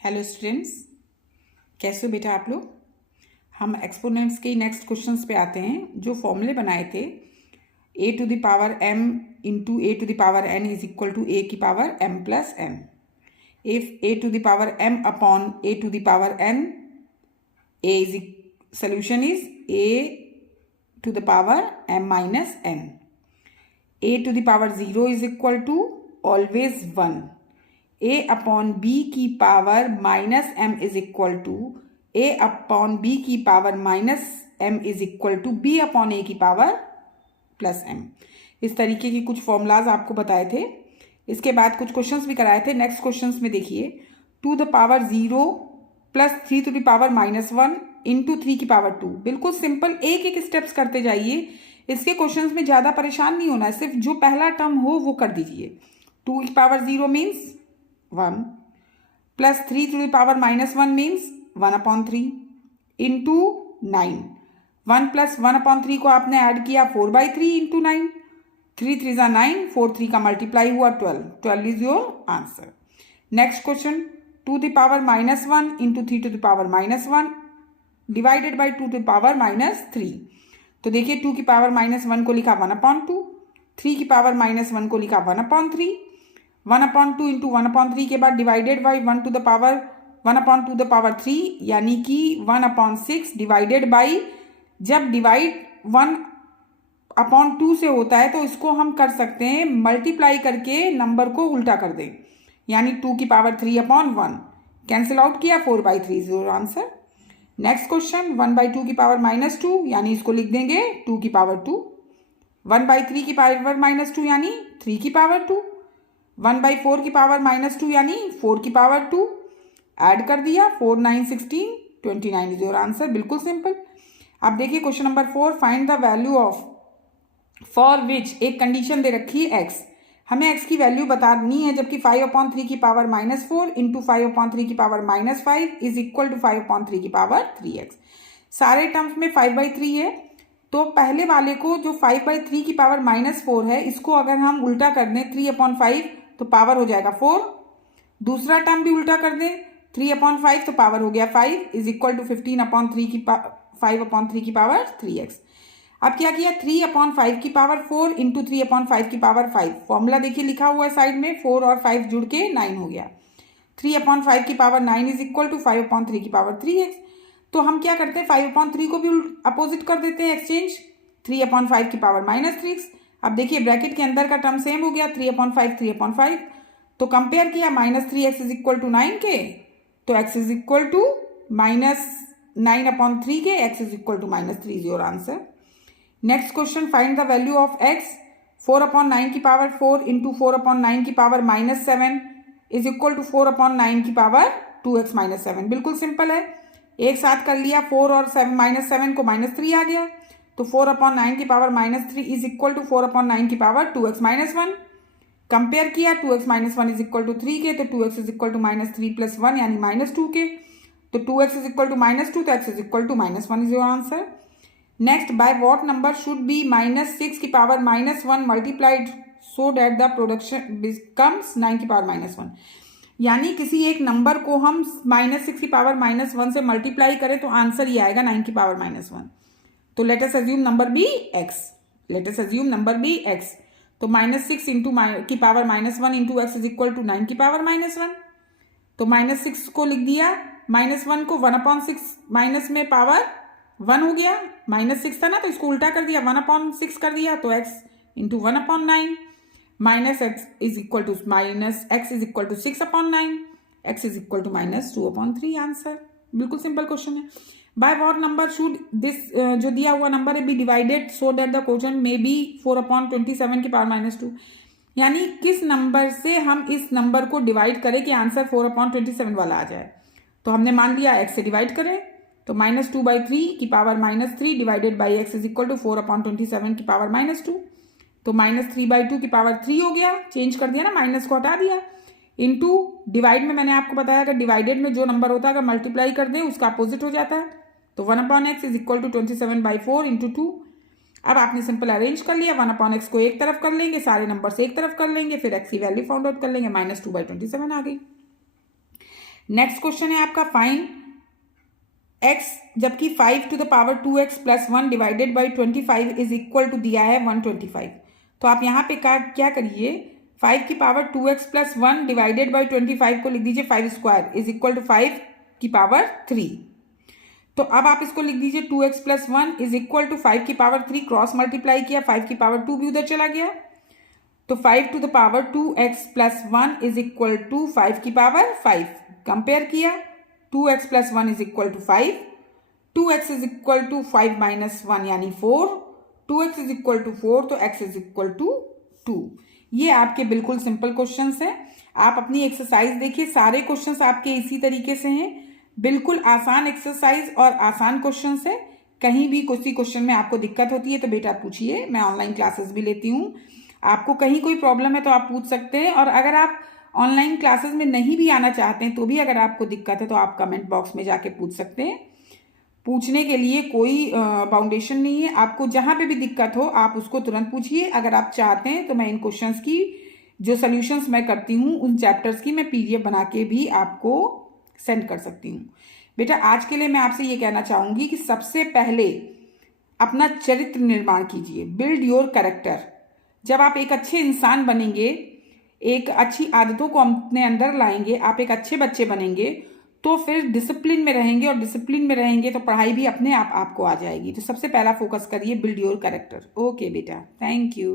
Hello students, कैसे हो बेटा आप लोग। हम एक्सपोनेंट्स के नेक्स्ट क्वेश्चंस पे आते हैं। जो फॉर्मूले बनाए थे a to the power m into a to the power n is equal to a की power m plus n। If a to the power m upon a to the power n, a is solution is a to the power m minus n। a to the power 0 is equal to always 1। a upon b की power minus m is equal to a upon b की power minus m is equal to b upon a की power plus m। इस तरीके की कुछ formulas आपको बताए थे। इसके बाद कुछ क्वेश्चंस भी कराए थे। नेक्स्ट क्वेश्चंस में देखिए, to the power 0 plus 3 to the power minus 1 into 3 की पावर 2। बिल्कुल सिंपल, एक एक स्टेप्स करते जाइए। इसके क्वेश्चंस में ज़्यादा परेशान नहीं होना है, सिर्फ जो पहला टर्म हो वो कर दीजिए। 2 की power 0 means 1 plus 3 to the power minus 1 means 1 upon 3 into 9। 1 plus 1 upon 3 को आपने ऐड किया 4/3 इंटू 9। 3 3 ज़ा 9, 4 3 का मल्टीप्लाई हुआ 12। 12 is your answer. Next question, 2 the power minus 1 into 3 to the power minus 1 divided by 2 to the power minus 3। तो देखिए, 2 की power minus 1 को लिखा 1 अपॉन 2, 3 की पावर माइनस 1 को लिखा 1 अपॉन 3। 1 अपॉन 2 इंटू 1 अपॉन 3 के बाद divided by 1 to the power 1 upon 2 the power 3, यानी कि 1 अपॉन 6 डिवाइडेड बाई, जब डिवाइड 1 अपॉन 2 से होता है तो इसको हम कर सकते हैं मल्टीप्लाई करके नंबर को उल्टा कर दें, यानी 2 की पावर 3 अपॉन 1 कैंसिल आउट किया, 4/3 is your answer. Next question, 1/2 की पावर माइनस 2 यानी इसको लिख देंगे 2 की पावर 2। 1/3 की पावर माइनस 2 यानी 3 की पावर 2। 1/4 की पावर माइनस 2 यानी 4 की पावर 2। ऐड कर दिया, 4 9 16 29 इज योर आंसर। बिल्कुल सिंपल। अब देखिए question number 4, find the value of for which एक कंडीशन दे रखी है x। हमें x की वैल्यू बतानी है, जबकि 5/3 की पावर -4 इंटू 5/3 की पावर -5 इज इक्वल टू 5/3 की पावर 3x। सारे टर्म्स में 5/3 है, तो पहले वाले को जो 5/3 की पावर -4 है, इसको अगर हम उल्टा कर दें 3/5 तो पावर हो जाएगा 4। दूसरा टर्म भी उल्टा कर दें 3/5 तो पावर हो गया 5 इज इक्वल टू 5/3 की पावर 3x। अब क्या किया, 3/5 की पावर 4 इंटू 3/5 की पावर 5। फॉर्मूला देखिए लिखा हुआ है साइड में, 4 और 5 जुड़ के 9 हो गया। 3/5 की पावर 9 इज इक्वल टू 5/3 की पावर 3x। तो हम क्या करते हैं, 5/3 को भी अपोजिट कर देते हैं, एक्सचेंज 3/5 की पावर -3x। अब देखिए ब्रैकेट के अंदर का टर्म सेम हो गया, 3/5 तो कंपेयर किया, -3x इज इक्वल टू 9 के, तो x इज इक्वल टू -9/3 के, x is equal to -3 is your answer. Next question, find the value of x। 4/9 की पावर 4 इंटू 4/9 की पावर -7 इज इक्वल टू 4/9 की पावर 2x -7। बिल्कुल simple है, एक साथ कर लिया, 4 और -7 को -3 आ गया, तो 4/9 की पावर -3 इज इक्वल टू 4/9 की पावर 2x -1। कंपेयर किया, 2x -1 इज इक्वल टू 3 के, तो 2x is equal to -3 plus 1 यानी -2 के, तो 2x इज इक्वल टू -2, तो x is equal to -1 is your answer. Next, by what number should be -6 की power -1 multiplied so that the production becomes 9 की power -1। यानी किसी एक नंबर को हम -6 की पावर -1 से मल्टीप्लाई करें तो आंसर ये आएगा 9 की पावर -1। तो let us assume number be x। तो -6 इंटू की power -1 into x is equal to 9 की पावर -1। तो -6 को लिख दिया, -1 को 1/6 माइनस में पावर 1 हो गया, -6 था ना तो इसको उल्टा कर दिया, 1/6 कर दिया, तो x into 1/9 minus x is equal to -x 6/9, x is equal to -2/3 answer. बिल्कुल सिंपल क्वेश्चन है। By what number should this जो दिया हुआ नंबर है be divided so that the quotient में बी 4/27 की पावर -2। यानी किस नंबर से हम इस नंबर को डिवाइड करें कि आंसर 4/27 वाला आ जाए। तो हमने मान लिया x से डिवाइड करें, तो -2/3 की पावर -3 divided by x is equal to 4/27 की पावर -2, तो -3/2 की पावर 3 हो गया, चेंज कर दिया ना, माइनस को हटा दिया, इंटू डिवाइड में मैंने आपको बताया अगर डिवाइडेड में जो नंबर होता है अगर मल्टीप्लाई कर दें उसका अपोजिट हो जाता है, तो 1/x is equal to 27/4 into 2। अब आपने सिंपल अरेंज कर लिया, 1/x को एक तरफ कर लेंगे, सारे नंबर से एक तरफ कर लेंगे, फिर x की वैल्यू फाउंड आउट कर लेंगे, -2/27 आ गई। नेक्स्ट क्वेश्चन है आपका फाइंड x, जबकि 5 to the power 2x plus 1 divided by 25 is equal to दिया है 125। तो आप यहाँ पे क्या करिए, 5 की power 2x plus 1 divided by 25 को लिख दीजिए 5 स्क्वायर इज इक्वल टू 5 की पावर 3। तो अब आप इसको लिख दीजिए 2x plus 1 is equal to 5 की पावर 3, क्रॉस मल्टीप्लाई किया, 5 की पावर 2 भी उधर चला गया, तो 5 to the power 2x plus 1 is equal to 5 की पावर 5। कंपेयर किया, 2x plus 1 is equal to 5, 2x is equal to 5 minus 1 यानी 4, 2x इज इक्वल टू 4, तो x इज इक्वल टू 2। ये आपके बिल्कुल सिंपल क्वेश्चंस हैं। आप अपनी एक्सरसाइज देखिए, सारे क्वेश्चंस आपके इसी तरीके से हैं, बिल्कुल आसान एक्सरसाइज और आसान क्वेश्चंस है। कहीं भी किसी क्वेश्चन में आपको दिक्कत होती है तो बेटा पूछिए, मैं ऑनलाइन क्लासेस भी लेती हूँ। आपको कहीं कोई प्रॉब्लम है तो आप पूछ सकते हैं, और अगर आप ऑनलाइन क्लासेस में नहीं भी आना चाहते हैं तो भी अगर आपको दिक्कत है तो आप कमेंट बॉक्स में जाके पूछ सकते हैं। पूछने के लिए कोई बाउंडेशन नहीं है, आपको जहाँ पे भी दिक्कत हो आप उसको तुरंत पूछिए। अगर आप चाहते हैं तो मैं इन क्वेश्चंस की जो सॉल्यूशंस मैं करती हूँ उन चैप्टर्स की मैं PDF बना के भी आपको सेंड कर सकती हूँ। बेटा आज के लिए मैं आपसे ये कहना चाहूँगी कि सबसे पहले अपना चरित्र निर्माण कीजिए, बिल्ड योर कैरेक्टर। जब आप एक अच्छे इंसान बनेंगे, एक अच्छी आदतों को अपने अंदर लाएंगे, आप एक अच्छे बच्चे बनेंगे, तो फिर डिसिप्लिन में रहेंगे, और डिसिप्लिन में रहेंगे तो पढ़ाई भी अपने आप आपको आ जाएगी। तो सबसे पहला फोकस करिए, बिल्ड योर कैरेक्टर। ओके बेटा, थैंक यू।